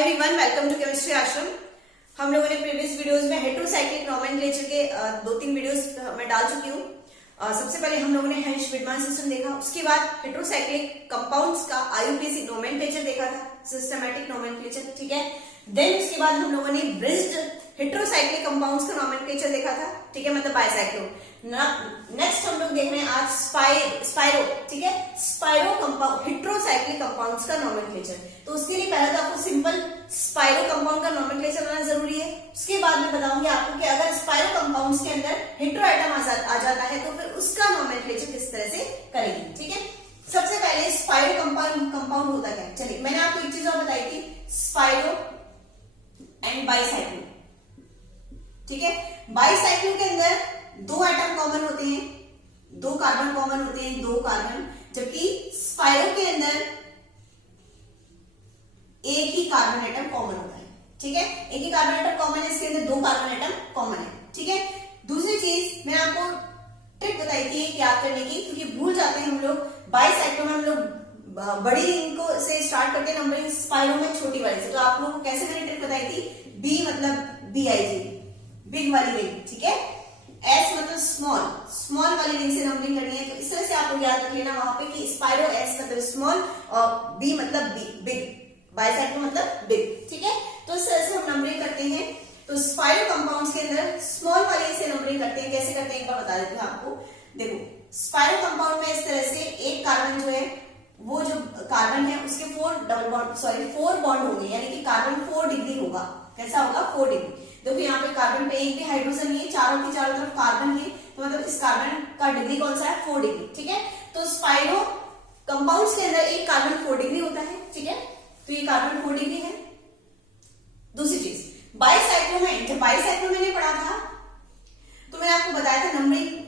Everyone, welcome to chemistry आश्रम। हम लोगों ने प्रीवियस वीडियोस में हेटेरोसाइक्लिक नोमेनक्लेचर के 2-3 वीडियोस मैं डाल चुकी हूँ। सबसे पहले हम लोगों ने हेंश-विडमान सिस्टम देखा, उसके बाद हेटेरोसाइक्लिक कंपाउंड्स का आईयूपीएसी नोमेनक्लेचर देखा था, सिस्टमैटिक नोमेनक्लेचर, ठीक है। देन उसके बाद हम लोगों ने ब्रिज्ड हेटेरोसाइक्लिक कंपाउंड्स का नोमेनक्लेचर देखा था, ठीक है, मतलब बाइसाइक्लो। नेक्स्ट हम लोग देख रहे हैं आज स्पाइरो, ठीक है, स्पाइरो कंपाउंड हेटेरोसाइक्लिक कंपाउंड्स का नोमेनक्लेचर। तो उसके लिए पहले तो आपको सिंपल स्पाइरो कंपाउंड का नोमेनक्लेचर आना जरूरी है। उसके बाद मैं बताऊंगी आपको कि अगर स्पाइरो कंपाउंड्स के अंदर हेटेरो एटम आ जाता है तो फिर उसका नोमेनक्लेचर किस तरह से करेंगे, ठीक है। सबसे पहले स्पाइरो कंपाउंड होता क्या है, चलिए मैंने आपको एक चीज और बताई थी, स्पाइरो एंड बाइसाइक्लो, ठीक है। बाइसाइक्लो के अंदर 2 एटम कॉमन होते हैं, 2 कार्बन कॉमन होते हैं, 2 कार्बन, जबकि स्पाइरो के अंदर एक ही कार्बन एटम कॉमन होता है, ठीक है। एक ही कार्बन एटम कॉमन है, इसके अंदर 2 कार्बन एटम कॉमन है, ठीक है। दूसरी चीज मैंने आपको ट्रिक बताई थी याद करने की, क्योंकि भूल जाते हैं हम लोग। बाइसाइक्लो में हम लोग बड़ी रिंग को से स्टार्ट करते हैं नंबरिंग, स्पाइरो में छोटी वाली से। तो आप लोगों को कैसे मैंने ट्रिक बताई थी, बी मतलब BIG, बिग वाली रिंग, ठीक है। एस मतलब स्मॉल वाली रिंग से नंबरिंग करनी है। तो इस तरह से आप लोग याद रख लेना वहां पे कि स्पाइरो एस मतलब स्मॉल और बी मतलब बिग, बाइसाइक्लो मतलब बिग, ठीक है। तो इस तरह से हम नंबरिंग करते हैं। तो स्पाइरो कंपाउंड्स के अंदर स्मॉल वाले से नंबरिंग करते हैं। कैसे करते हैं एक बार बता देती हूँ आपको। देखो, स्पाइरो कंपाउंड में इस तरह से एक कार्बन जो है, वो जो कार्बन है उसके 4 बॉन्ड होंगे, यानी कि कार्बन 4 डिग्री होगा। कैसा होगा, 4 डिग्री। देखो यहाँ पे कार्बन पे एक भी हाइड्रोजन नहीं है, चारों की चारों तरफ कार्बन है, तो मतलब इस कार्बन का डिग्री कौन सा है, 4 डिग्री, ठीक है। तो स्पाइरो कंपाउंड्स के अंदर एक कार्बन 4 डिग्री होता है, ठीक है। तो ये कार्बन 4 डिग्री है। दूसरी चीज, बाइसाइक्लो में, जब बाइसाइक्लो मैंने पढ़ा था तो मैंने आपको बताया था नंबरिंग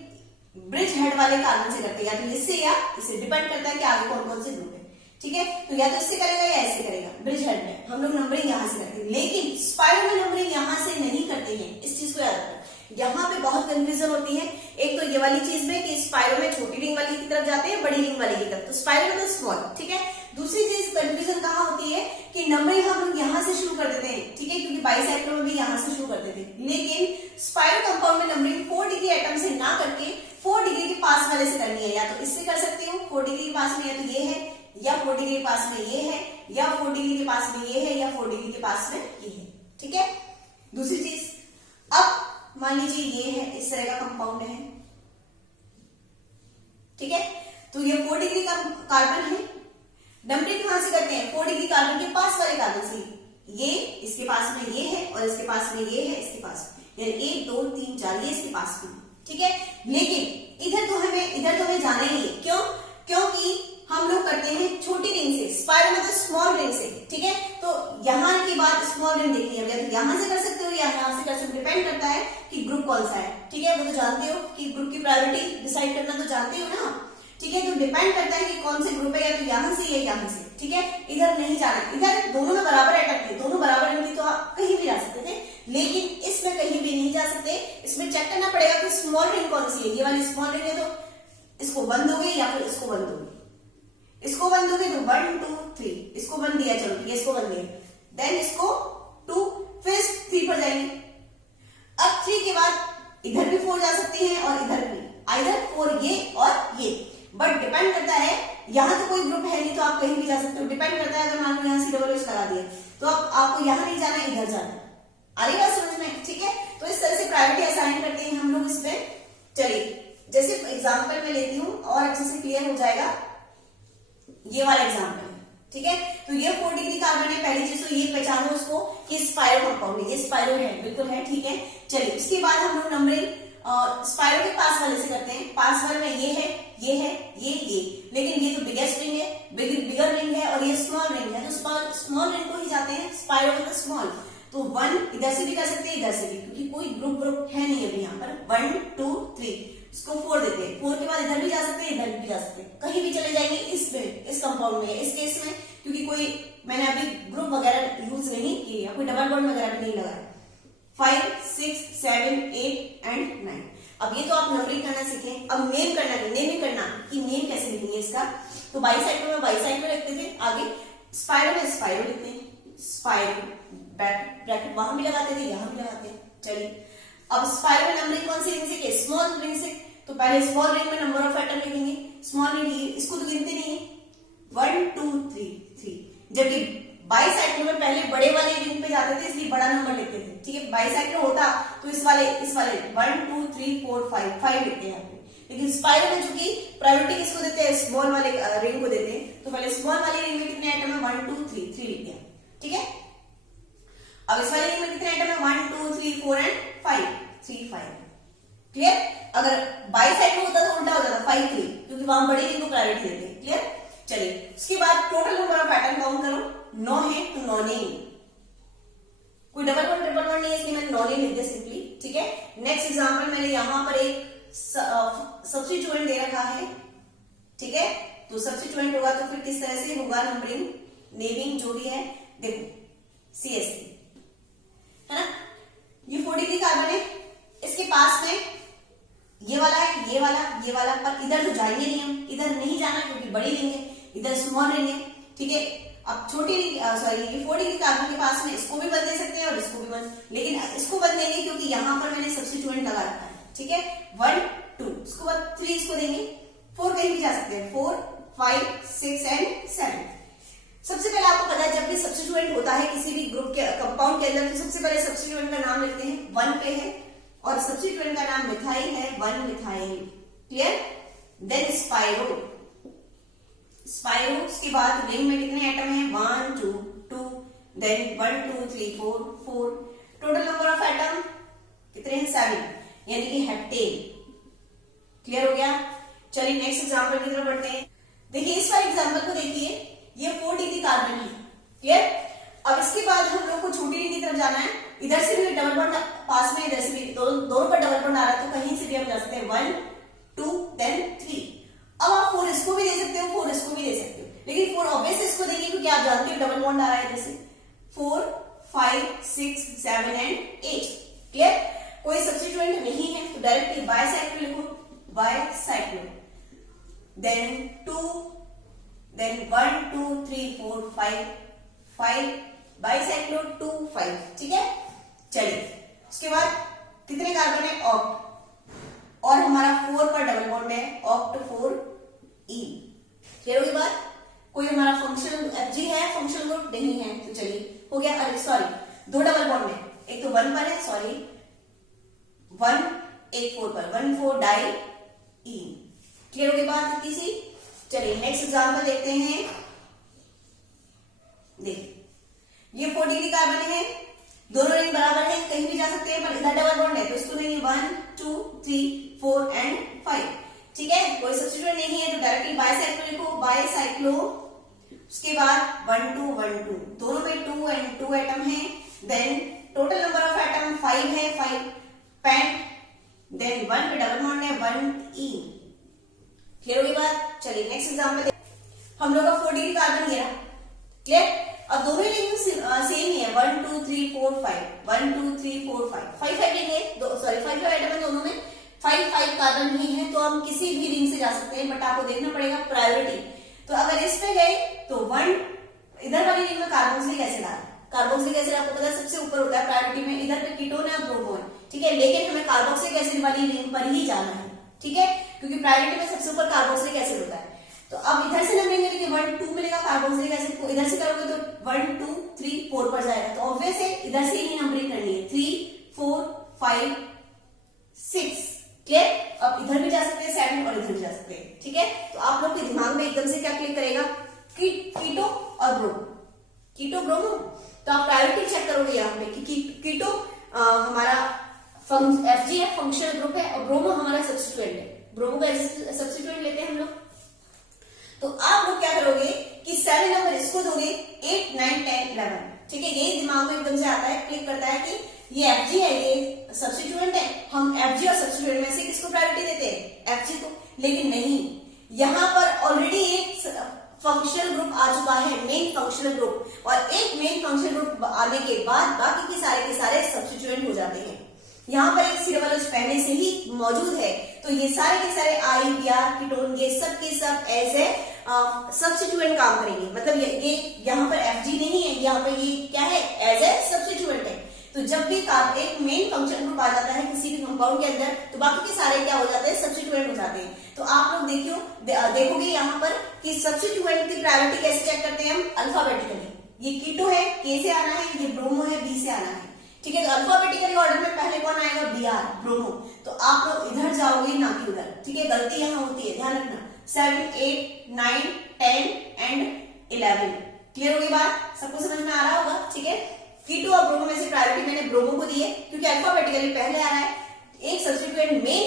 ब्रिज हेड वाले कार्बन से करते हैं, या तो इससे या इससे, डिपेंड करता है कि आगे कौन कौन से ग्रुप है, ठीक है। तो या तो इससे करेगा या ऐसे करेगा। ब्रिज हेड में हम लोग नंबरिंग यहां से करते हैं, लेकिन स्पाइरो में नंबरिंग यहां से नहीं करते हैं। इस चीज को याद रखना, यहाँ पे बहुत कंफ्यूजन होती है। एक तो ये वाली चीज में कि स्पाइरो में छोटी रिंग वाली की तरफ जाते हैं, बड़ी रिंग वाली की तरफ, तो स्पाइरो मतलब स्मॉल, ठीक है। दूसरी चीज कंफ्यूजन कहाँ होती है कि नंबरिंग हम लोग यहाँ से शुरू कर देते हैं, ठीक है, क्योंकि बाइसाइक्लो में भी यहाँ से शुरू कर देते हैं। लेकिन स्पाइरो कंपाउंड में नंबरिंग 4 डिग्री एटम से ना करके 4 डिग्री के पास वाले से करनी है। या तो इससे कर सकते हो 4 डिग्री के पास में, या तो ये है, या 4 डिग्री के पास में ये है, या 4 डिग्री के पास में ये है, या 4 डिग्री के पास में ये है, ठीक है। दूसरी चीज, अब मान लीजिए ये है, इस तरह का कंपाउंड है, ठीक है। तो ये 4 डिग्री का कार्बन है। नंबरिंग कहां से करते हैं, 4 डिग्री कार्बन के पास वाले कार्बन से। ये इसके पास में ये है, और इसके पास में ये है, इसके पास में, यानी 1 2 3 4 ये इसके पास में, ठीक है। लेकिन इधर तो हमें जाना ही है। क्यों? क्योंकि हम लोग करते हैं छोटी रिंग से, स्पाइरो मतलब स्मॉल रिंग से, ठीक है। तो यहाँ के बाद स्मॉल रिंग देखनी है, तो यहां से कर सकते हो या यहां से कर सकते हो, डिपेंड करता है कि ग्रुप कौन सा है, ठीक है। वो तो जानते हो कि ग्रुप की प्रायोरिटी डिसाइड करना तो जानते हो ना, ठीक है। तो डिपेंड करता है कि कौन से ग्रुप है, या तो यहां से या यहां से, ठीक है। इधर नहीं जाना, इधर दोनों में बराबर एटम थे, दोनों बराबर रिंग थी, तो आप कहीं भी जा सकते थे। लेकिन इसमें कहीं भी नहीं जा सकते। इसमें चेक करना पड़ेगा कि स्मॉल रिंग कौन सी है। ये वाली स्मॉल रिंग है तो इसको 1 दोगे या फिर इसको 1 दोगे। इसको 1 दोगे तो 1 2 3, इसको 1 दिया, चलो ठीक है, इसको 1 दिया, देन इसको 2, फिर 3 पर जाएंगे। अब 3 के बाद इधर भी 4 जा सकते हैं और इधर भी, आइदर 4 ये और ये, बट डिपेंड करता है। यहां तो कोई ग्रुप है नहीं तो आप कहीं भी जा सकते हो। डिपेंड करता है, अगर मान लो यहां COOH लगा दिया तो अब आपको यहां नहीं जाना, इधर जाना। आ रही बात समझ में, ठीक है। तो इस तरह से प्रायोरिटी असाइन करते हैं हम लोग इस पे। चलिए, जैसे एग्जाम्पल में लेती हूँ और अच्छे से क्लियर हो जाएगा। ये वाला एग्जाम्पल है, ठीक है। तो ये 4 डिग्री कार्बन है। पहली चीज तो ये पहचानो उसको कि स्पाइरो कंपाउंड है, ये स्पाइरो है, बिल्कुल है, ठीक है। चलिए, उसके बाद हम लोग नंबरिंग स्पाइरो के पास वाले से करते हैं। पास वाले में ये है, ये है, ये, लेकिन ये तो बिगेस्ट रिंग है, बिगर रिंग है, और ये स्मॉल रिंग है, तो स्मॉल रिंग को ही जाते हैं। स्पाइरो मतलब स्मॉल, तो 1 इधर से भी कर सकते हैं, इधर से भी, क्योंकि कोई ग्रुप है नहीं अभी यहाँ पर। 1 2 3, इसको 4 देते हैं। 4 के बाद इधर भी जा सकते हैं, इधर भी जा सकते हैं, कहीं भी चले जाएंगे इसमें, इस कंपाउंड में, इस केस में, क्योंकि कोई मैंने अभी ग्रुप वगैरह यूज नहीं किया, कोई डबल बॉन्ड वगैरह भी नहीं लगाया। 5 6 7 8 एंड 9। अब ये तो आप नंबरिंग करना सीखें। अब नेमिंग करना कि नेम कैसे लिखेंगे इसका। तो बाइसाइक्लो में बाइसाइक्लो लिखते थे, आगे स्पाइरो में स्पाइरो लिखते हैं, स्पाइरो, ब्रैकेट वहां भी लगाते थे, यहां भी लगाते हैं। चलिए अब स्पाइरो में नंबरिंग कौन सी रिंग से किया? स्मॉल रिंग से। तो पहले स्मॉल रिंग में नंबर ऑफ एटम लिखेंगे, स्मॉल रिंग इसको तो गिनते नहीं है, 1 2 3 3। जबकि बाईसाइक्लो में पहले बड़े वाले रिंग पे जाते थे इसलिए बड़ा नंबर लिखते थे, ठीक है। बाईसाइक्लो होता तो इस वाले 1 2 3 4 5 लिखते हैं यहाँ पे। लेकिन स्पाइरो में चूंकि प्रायोरिटी किसको देते हैं? स्मॉल वाले रिंग को देते हैं, तो पहले स्मॉल वाले रिंग में कितने आइटम है? 1 2 3 लिखते हैं, ठीक है। अब इस वाले रिंग में कितने आइटम है? 1 2 3 4 एंड 5, 3 5। क्लियर? अगर बाईसाइक्लो होता तो उल्टा हो जाता, 5 3, क्योंकि वहां बड़ी रिंग को प्रायोरिटी देते हैं। क्लियर? चलिए उसके बाद total number of atom count करो, 9 है तो 9 नहीं, कोई डबल वन ट्रिपल वन नहीं है इसलिए मैंने 9 नहीं लिख दिया सिंपली, ठीक है। नेक्स्ट एग्जांपल मैंने यहां पर एक सब्स्टिट्यूएंट दे रखा है, ठीक है। तो सब्स्टिट्यूएंट होगा तो फिर किस तरह से होगा नंबरिंग, नेमिंग जो भी है, देखो CH3 है ना, ये 4 डिग्री कार्बन है, इसके पास में ये वाला है, ये वाला, पर इधर तो जाएंगे नहीं हम, इधर नहीं जाना क्योंकि बड़ी रिंग है, इधर स्मॉल रिंग है, ठीक है। अब छोटी सॉरी ये 4 डिग्री कार्बन के पास में इसको भी बंद दे सकते हैं और इसको भी बंद, लेकिन इसको बंद देंगे क्योंकि यहां पर मैंने सब्स्टिट्यूएंट लगा रखा है, ठीक है। 1 2 उसके बाद 3 इसको देंगे, 4 कहीं भी जा सकते हैं, 4 5 6 एंड 7। सबसे पहले आपको पता है जब भी सब्स्टिट्यूएंट होता है किसी भी ग्रुप के कंपाउंड के अंदर, तो सबसे पहले सब्स्टिट्यूएंट का नाम लिखते हैं, 1 पे है और सब्स्टिट्यूएंट का नाम मिथाइल है, 1 मिथाइल। क्लियर? देन स्पाइरो, के बाद रिंग में कितने एटम है? 1 2 2, then 1 2 3 4। Total number of atom कितने हैं? 7, यानी कि हेप्टेन। क्लियर हो गया? चलिए नेक्स्ट एग्जांपल की तरफ बढ़ते हैं। देखिए इस वाले एग्जांपल को देखिए, ये 4 डिग्री कार्बन है। क्लियर? अब इसके बाद हम लोग को छोटी रिंग की तरफ जाना है, इधर से भी डबल बॉन्ड पास में, इधर से भी दोनों पर डबल बॉन्ड आ रहा है, तो कहीं से भी हम जा सकते हैं, 1 2 देन 3। अब आप 4 इसको भी दे सकते हो, 4 इसको भी दे सकते हो, लेकिन 4 ऑब्वियस इसको देंगे क्योंकि आप जानते हो डबल बॉन्ड आ रहा है इधर से। 4 5 6 7 एंड 8। क्लियर? कोई सब्स्टिट्यूएंट नहीं है तो डायरेक्टली बाईसाइक्लो लिखो, बाईसाइक्लो, देन 2, देन 1 2 3 4 5 बाईसाइक्लो 2 5, ठीक है। चलिए उसके बाद कितने कार्बन है? ऑक्ट, और हमारा 4 पर डबल बॉन्ड है, ऑक्ट 4E। क्लियर होगी बात? कोई हमारा फंक्शनल Fg है, फंक्शनल ग्रुप नहीं है, तो चलिए हो गया। अरे सॉरी, 2 डबल बॉन्ड है, एक तो 1 पर है, सॉरी 1 एक 4 पर, 1 4 डाई E। क्लियर होगी बात इतनी सी? चलिए नेक्स्ट एग्जांपल देखते हैं। देखिए ये 4 डिग्री कार्बन है, दोनों रिंग बराबर है, कहीं भी जा सकते हैं, पर इधर डबल बॉन्ड है तो इसको देंगे 1 2 3 4 एंड 5, ठीक है। कोई सब्स्टिट्यूएंट नहीं है तो डायरेक्टली बाईसाइक्लो लिखो, बाईसाइक्लो। उसके बाद 1 2 1 2, दोनों में 2 एंड 2 एटम है, then total number of atom 5 है, 5 पेंट, देन 1 पे डबल बॉन्ड है, 1E। क्लियर होगी बात? चलिए नेक्स्ट एग्जांपल हम लोग का 4 डिग्री कार्बन ये रहा। क्लियर? अब दोनों रिंग सेम ही है, 1 2 3 4 5, 1 2 3 4 5 रिंग है, सॉरी 5 आइटम है दोनों में, 5 कार्बन ही है, तो हम किसी भी रिंग से जा सकते हैं, बट आपको देखना पड़ेगा प्रायोरिटी। तो अगर इस पे गए तो 1 इधर वाली रिंग में कार्बोक्सिलिक एसिड आ रहा है, कार्बोक्सिलिक एसिड आपको पता है सबसे ऊपर होता है प्रायोरिटी में, इधर पे कीटोन है और ब्रोमो है, ठीक है। लेकिन हमें कार्बोक्सिलिक एसिड वाली रिंग पर ही जाना है, ठीक है, क्योंकि प्रायोरिटी में सबसे ऊपर कार्बोक्सिलिक एसिड होता है। तो अब इधर से नंबरिंग करेंगे, 1 2 मिलेगा कार्बोक्सिलिक एसिड को, इधर से करोगे तो 1 2 3 4 पर जाएगा, तो ऑब्वियस है इधर से ही नंबरिंग करनी है, 3 4 5 6। क्लियर? अब इधर भी जा सकते हैं 7 और इधर भी जा सकते हैं, ठीक है। तो आप लोग के दिमाग में एकदम से क्या क्लिक करेगा? कीटो और ब्रोमो, कीटो ब्रोमो। तो आप प्रायोरिटी चेक करोगे यहाँ पे कि कीटो हमारा Fg है, फंक्शनल ग्रुप है, और ब्रोमो हमारा सब्स्टिट्यूएंट है, ब्रोमो का सब्स्टिट्यूएंट लेते हैं हम लोग। तो आप लोग क्या करोगे कि 7 नंबर इसको दोगे, 8 9 10 11, ठीक है। यही दिमाग में एकदम से आता है, क्लिक करता है कि ये Fg है, ये सब्स्टिट्यूएंट है, हम Fg और सब्स्टिट्यूएंट में से किसको प्रायोरिटी देते हैं? Fg को। लेकिन नहीं, यहाँ पर ऑलरेडी एक फंक्शनल ग्रुप आ चुका है, मेन फंक्शनल ग्रुप, और एक मेन फंक्शनल ग्रुप आने के बाद बाकी के सारे सब्स्टिट्यूएंट हो जाते हैं। यहाँ पर एक सी डबल एच पहले से ही मौजूद है, तो ये सारे के सारे आई बी आर कीटोन ये सब के सब एज ए सब्स्टिट्यूएंट काम करेंगे, मतलब ये यहाँ पर Fg नहीं है, यहाँ पर ये क्या है, एज ए सब्स्टिट्यूएंट है। तो जब भी एक मेन फंक्शन ग्रुप आ जाता है किसी भी कंपाउंड के अंदर, तो बाकी के सारे क्या हो जाते हैं, सब्स्टिट्यूएंट हो जाते हैं। तो आप लोग देखोगे यहाँ पर कि सब्स्टिट्यूएंट की प्रायोरिटी कैसे चेक करते हैं हम, अल्फाबेटिकली। ये कीटो है, के से आना है, ये ब्रोमो है, बी से आना है, ठीक है। तो अल्फाबेटिकली ऑर्डर में पहले कौन आएगा, Br, ब्रोमो। तो आप लोग इधर जाओगे ना कि उधर, ठीक है। गलती यहाँ होती है, ध्यान रखना। 7, 8, 9, 10 एंड 11। क्लियर होगी बात, सबको समझ में आ रहा होगा, ठीक है। कीटो और ब्रोमो में से प्रायोरिटी मैंने ब्रोमो को दी है क्योंकि अल्फाबेटिकली पहले आ रहा है। एक सब्स्टिट्यूएंट में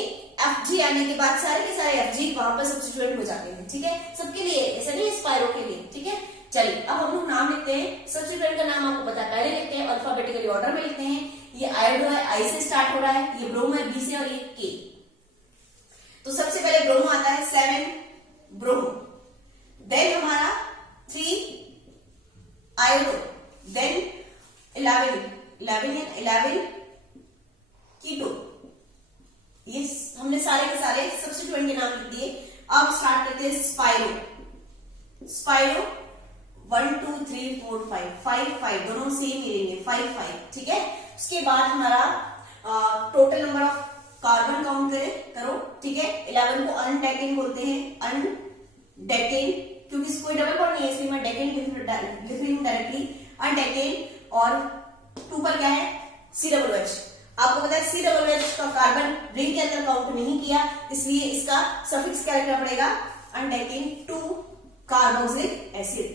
Fg आने के बाद सारे के सारे Fg वहां पर सब्स्टिट्यूएंट हो जाते हैं, ठीक है। सबके लिए, ऐसा नहीं स्पाइरो के लिए, ठीक है। चलिए अब हम लोग नाम लिखते हैं। सब्स्टिट्यूएंट का नाम आपको पता है, पहले लिखते हैं, अल्फाबेटिकली ऑर्डर में लिखते हैं। ये आयोडो है, आई से स्टार्ट हो रहा है, ये ब्रोमो है, बी से, और ये के। तो सबसे पहले ब्रोमो आता है, 7 ब्रोमो, देन हमारा 3 आयोडो, देन 11 कीटो। ये हमने सारे के सारे सब्स्टिट्यूएंट के नाम लिख दिए। अब स्टार्ट करते हैं स्पाइरो। 1 2 3 4 5 दोनों सेम ही रहेंगे, 5, ठीक है। उसके बाद हमारा total number of carbon count करो, ठीक है। 11 को अनडेकेन बोलते हैं, अनडेकेन, क्योंकि कोई डबल बॉन्ड नहीं है इसलिए मैं डेकेन लिख रही हूं डायरेक्टली, अनडेकेन। और 2 पर क्या है, COOH। आपको पता है COOH का कार्बन रिंग के अंदर काउंट नहीं किया, इसलिए इसका सफिक्स क्या रखना पड़ेगा, अनडेकेन 2 कार्बोक्सिलिक एसिड।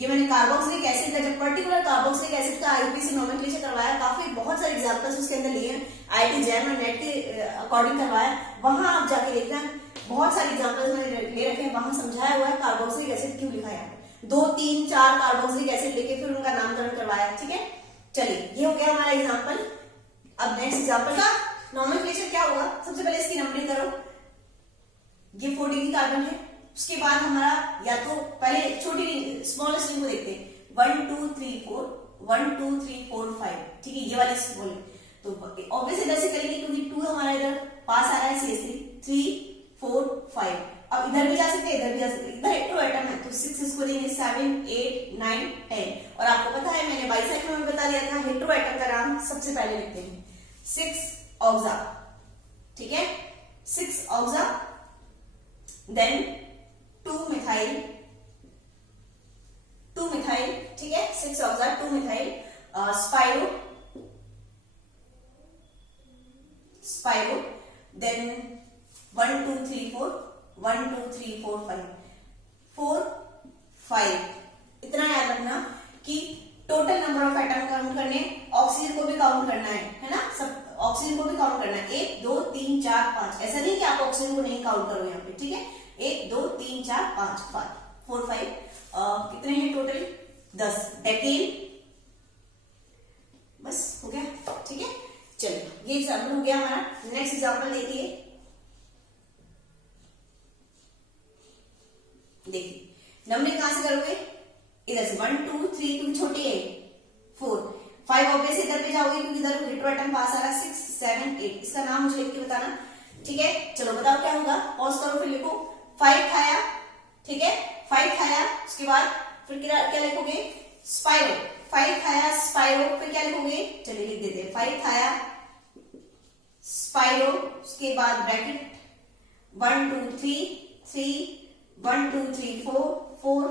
ये मैंने कार्बोक्सिलिक एसिड का, जब पर्टिकुलर कार्बोक्सिलिक एसिड का IUPAC से नोमेनक्लेचर करवाया, काफी बहुत सारे एग्जांपल्स उसके अंदर लिए, IIT जैम और नेट के अकॉर्डिंग करवाया, वहां आप जाके देखना, बहुत सारे एग्जांपल्स मैंने ले रखे हैं, वहां समझाया हुआ है कार्बोक्सिलिक एसिड क्यों लिखा है। 2, 3, 4 कार्बोक्सिलिक एसिड लेके फिर उनका नामकरण करवाया, ठीक है। चलिए ये हो गया हमारा एग्जांपल। अब नेक्स्ट एग्जांपल का नोमेनक्लेचर क्या होगा, सबसे पहले इसकी नंबरिंग करो। ये 4 डिग्री कार्बन है, उसके बाद हमारा या तो पहले छोटी स्मॉलेस्ट रिंग को देखते हैं, 1 2 3 4 1 2 3 4 5, ठीक है। ये वाली बोले तो ऑब्वियसली इधर से करेंगे क्योंकि 2 हमारा इधर पास आ रहा है, CH3, 3 4 5। अब इधर भी जा सकते हैं, इधर भी जा सकते हैं, इधर हेटेरो एटम है तो 6 इसको देंगे, 7 8 9 10। और आपको पता है मैंने बाइसाइक्लो में बता दिया था, हेटेरो एटम का नाम सबसे पहले लिखते हैं, 6 ऑक्सा, ठीक है, 6 ऑक्सा, देन 2 मिथाइल, ठीक है, 6 ऑक्सा 2 मिथाइल, स्पाइरो, देन 1 2 3 4 1 2 3 4 5 इतना याद रखना कि total number of atom count करने, ऑक्सीजन को भी काउंट करना है ना, सब ऑक्सीजन को भी काउंट करना है, 1 2 3 4 5। ऐसा नहीं कि आप ऑक्सीजन को नहीं काउंट करो यहाँ पे, ठीक है। 1 2 3 4 5 4 5 कितने हैं टोटल, 10 डेकेन। बस हो गया, ठीक है। चलिए ये एग्जाम्पल हो गया हमारा। नेक्स्ट एग्जाम्पल देखिए, नंबरिंग कहां से करोगे, इधर से 1 2 3, क्योंकि छोटी है, 4 5 ऑब्वियसली इधर पे जाओगे क्योंकि इधर हेटेरो एटम पास आ रहा है, 6 7 8। इसका नाम मुझे लिख के बताना, ठीक है। चलो बताओ क्या होगा, पॉज करो फिर लिखो। 5 खाया, ठीक है, 5 खाया, उसके बाद फिर क्या लिखोगे, स्पाइरो। 5 खाया स्पाइरो, फिर क्या लिखोगे, चलिए लिख देते हैं, 5 खाया स्पाइरो, उसके बाद ब्रैकेट 1 2 3 3 1 2 3 4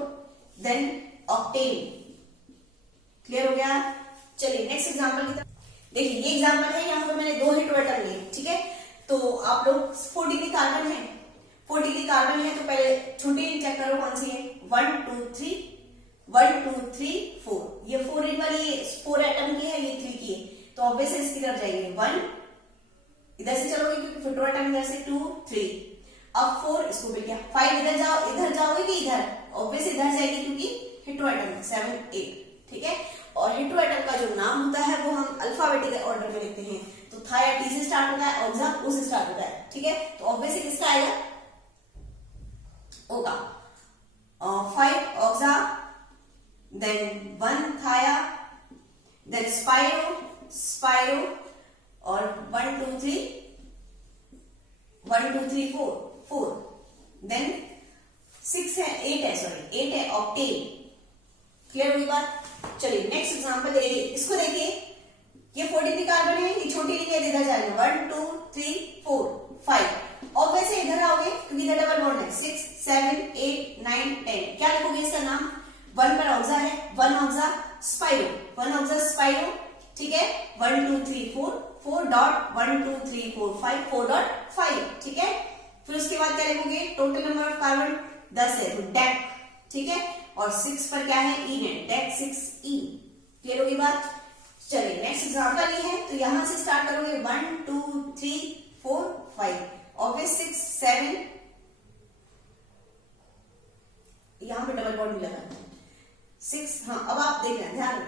देन ऑक्टेन। क्लियर हो गया। चलिए नेक्स्ट एग्जांपल की तरफ देखिए। ये एग्जांपल है, यहाँ पर मैंने 2 हेटेरो एटम लिए, ठीक है। तो आप लोग 4 डिग्री कार्बन है, 4 डिग्री कार्बन है, तो पहले छोटी चेक करो कौन सी है, 1 2 3 1 2 3 4। ये 4 रिंग वाली 4 एटम की है, ये 3 की है, तो ऑब्वियसली इसकी तरफ जाएंगे, 1 इधर से चलोगे क्योंकि हेटेरो एटम इधर से, 2 3, अब 4 इसको मिल गया, 5 इधर जाओगे कि इधर, ऑब्वियसली इधर जाएगी क्योंकि हेटेरो एटम 7 8, ठीक है। और हेटेरो एटम का जो नाम होता है वो हम अल्फाबेटिकल ऑर्डर में लिखते हैं, तो थाया T से स्टार्ट होता है, ऑक्सा O से स्टार्ट होता है, ठीक है। तो ऑब्वियसली किसका आएगा, O का। 5 ऑक्सा, देन 1 थाया, देन स्पाइरो और 1 2 3 4 देन 6 है, 8 है, सॉरी 8 है, ऑक्टेन। क्लियर होगी बात? चलिए नेक्स्ट एग्जांपल देखिए, इसको देखिए, ये 43 कार्बन है, ये छोटी लिखी है, इधर जाएगा 1 2 3 4 5 और वैसे इधर आओगे क्योंकि इधर डबल बॉन्ड है, 6 7 8 9 10। क्या लिखोगे इसका नाम? 1 पर ऑक्सा है, 1 ऑक्सा स्पाइरो, 1 ऑक्सा स्पाइरो, ठीक है। 1 2 3 4 4 डॉट 1 2 3 4 5 4 डॉट 5, ठीक है। फिर उसके बाद क्या लिखोगे? टोटल नंबर ऑफ कार्बन 10 है, तो डेक, ठीक है। और 6 पर क्या है? ईन है, डेक 6 ई। क्लियर होगी बात? चलिए नेक्स्ट एग्जांपल ये है, तो यहां से स्टार्ट करोगे 1 2 3 4 5 और फिर 6 7, यहां पे डबल बॉन्ड भी लगा 6, हाँ अब आप देख रहे हैं ध्यान,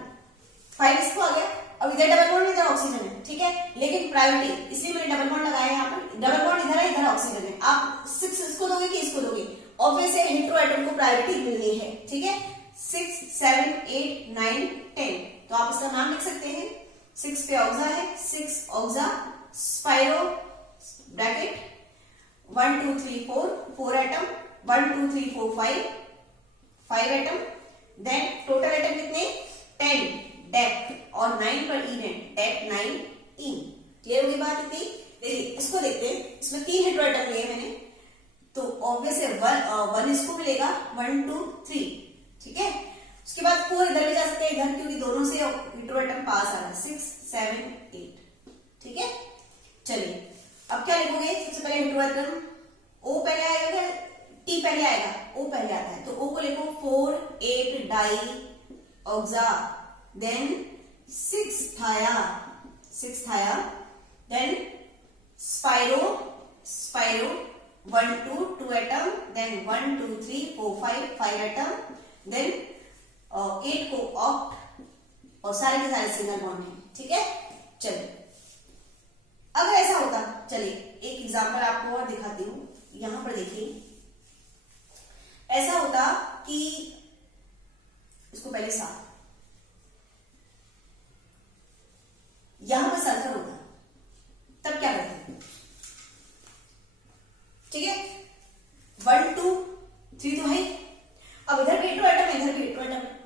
5 इसको आ गया, अब इधर डबल बॉन्ड इधर ऑक्सीजन है, ठीक है, लेकिन प्रायोरिटी इसलिए मैंने डबल बॉन्ड लगाया है यहाँ पर, डबल बॉन्ड इधर है, इधर ऑक्सीजन है। आप 6 इसको दोगे कि इसको दोगे? ऑब्वियसली हेटेरो एटम को प्रायोरिटी मिलनी है, ठीक है। 6 7 8 9 10, तो आप इसका नाम लिख सकते हैं। 6 पे ऑक्सा है, 6 oxa spiro bracket 1 2 3 4 4 atom, 1 2 3 4 5 atom, then total atom कितने? 10 डेक और 9 पर ईन है, डेक 9 ईन। क्लियर होगी बात इतनी? देखिए इसको देखते हैं, इसमें 3 हेटेरो एटम लिए मैंने, तो ऑब्वियस है 1 इसको मिलेगा, 1 2 3, ठीक है। उसके बाद 4 इधर भी जा सकते हैं इधर, क्योंकि दोनों से हेटेरो एटम पास आ रहा है, 6 7 8, ठीक है। चलिए अब क्या लिखोगे? सबसे पहले हेटेरो एटम O पहले आएगा, T पहले आएगा, O पहले आता है, तो O को लिखो 4 8 डाई ऑक्सा, देन 6 थाया, then spiro 1 2 atom, then 1 2 3 4 5 atom, then 8 को ऑक्ट और सारे के सारे सिंगल बॉन्ड है, ठीक है। चलिए अगर ऐसा होता, चलिए एक एग्जांपल आपको और दिखाती हूं, यहां पर देखिए ऐसा होता कि इसको पहले साफ, यहां पर सल्फर होता, तब क्या करते? ठीक है, 1 2 3 तो है, अब इधर भी हेटेरो एटम है, इधर भी हेटेरो एटम है,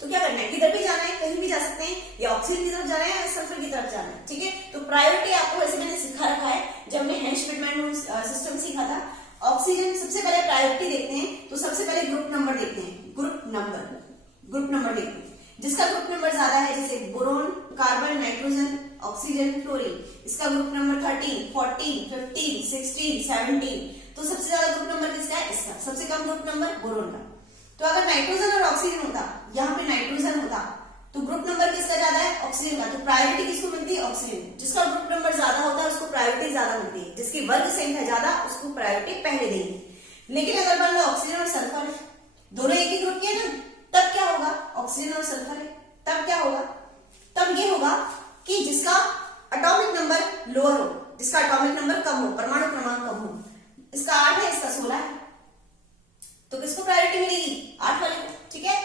तो क्या करना है? किधर भी जाना है, कहीं भी जा सकते हैं, या ऑक्सीजन की तरफ जाना है या सल्फर की तरफ जाना है, ठीक है। तो प्रायोरिटी आपको वैसे मैंने सिखा रखा है, जब हमने हेंश-पिटमैन सिस्टम सीखा था। ऑक्सीजन सबसे पहले प्रायोरिटी देखते हैं, तो सबसे पहले ग्रुप नंबर देखते हैं, ग्रुप नंबर देखते हैं, जिसका ग्रुप नंबर ज्यादा है, जैसे boron, carbon, nitrogen, oxygen, fluorine, इसका ग्रुप नंबर 13 14 15 16 17, तो सबसे ज्यादा ग्रुप नंबर किसका है? इसका। सबसे कम ग्रुप नंबर बोरोन का। तो अगर नाइट्रोजन और ऑक्सीजन होता, यहाँ पे नाइट्रोजन होता, तो ग्रुप नंबर किसका ज्यादा है? ऑक्सीजन का, तो प्रायोरिटी किसको मिलती है? ऑक्सीजन। जिसका ग्रुप नंबर ज्यादा होता है उसको प्रायोरिटी ज्यादा मिलती है, जिसकी वर्ग संख्या ज्यादा उसको प्रायोरिटी पहले देंगे। लेकिन अगर मान लो ऑक्सीजन और सल्फर है, दोनों एक ही ग्रुप के ना, तब क्या होगा? ऑक्सीजन और सल्फर है, तब क्या होगा? तब ये होगा कि जिसका एटॉमिक नंबर लोअर हो, जिसका एटॉमिक नंबर कम हो, परमाणु क्रमांक कम हो, इसका 8 है, इसका 16 है, तो किसको प्रायोरिटी मिलेगी? 8 वाले को, ठीक है।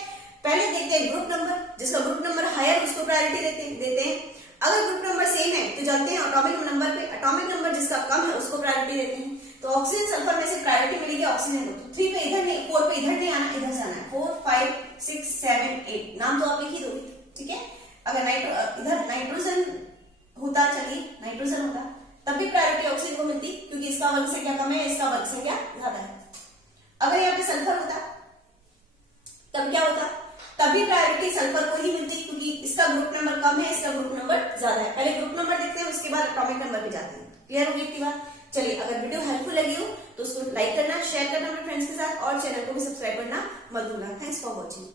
पहले देखते हैं ग्रुप नंबर, जिसका ग्रुप नंबर हायर उसको प्रायोरिटी देते हैं। अगर ग्रुप नंबर सेम है तो जानते हैं एटॉमिक नंबर पे, एटॉमिक नंबर जिसका कम है उसको प्रायोरिटी देते हैं। तो ऑक्सीजन सल्फर में से प्रायोरिटी मिलेगी ऑक्सीजन को, तो 3 पे इधर नहीं, 4 पे इधर नहीं आना, इधर जाना है, 4 5 6 7 8, नाम तो आप लिख ही दोगे, ठीक है। अगर इधर नाइट्रोजन होता, चलिए नाइट्रोजन होता, तब भी प्रायोरिटी ऑक्सीजन को मिलती, क्योंकि इसका वर्ग संख्या कम है, इसका वर्ग संख्या ज्यादा है। अगर यहाँ पे सल्फर होता, तब क्या होता? तब भी प्रायोरिटी सल्फर को ही मिलती, क्योंकि इसका ग्रुप नंबर कम है, इसका ग्रुप नंबर ज्यादा है। पहले ग्रुप नंबर देखते हैं, उसके बाद एटॉमिक नंबर पे जाते हैं। क्लियर होगी इतनी बात? चलिए, अगर वीडियो हेल्पफुल लगी हो तो उसको लाइक करना, शेयर करना अपने फ्रेंड्स के साथ, और चैनल को भी सब्सक्राइब करना मत भूलना। Thanks for watching.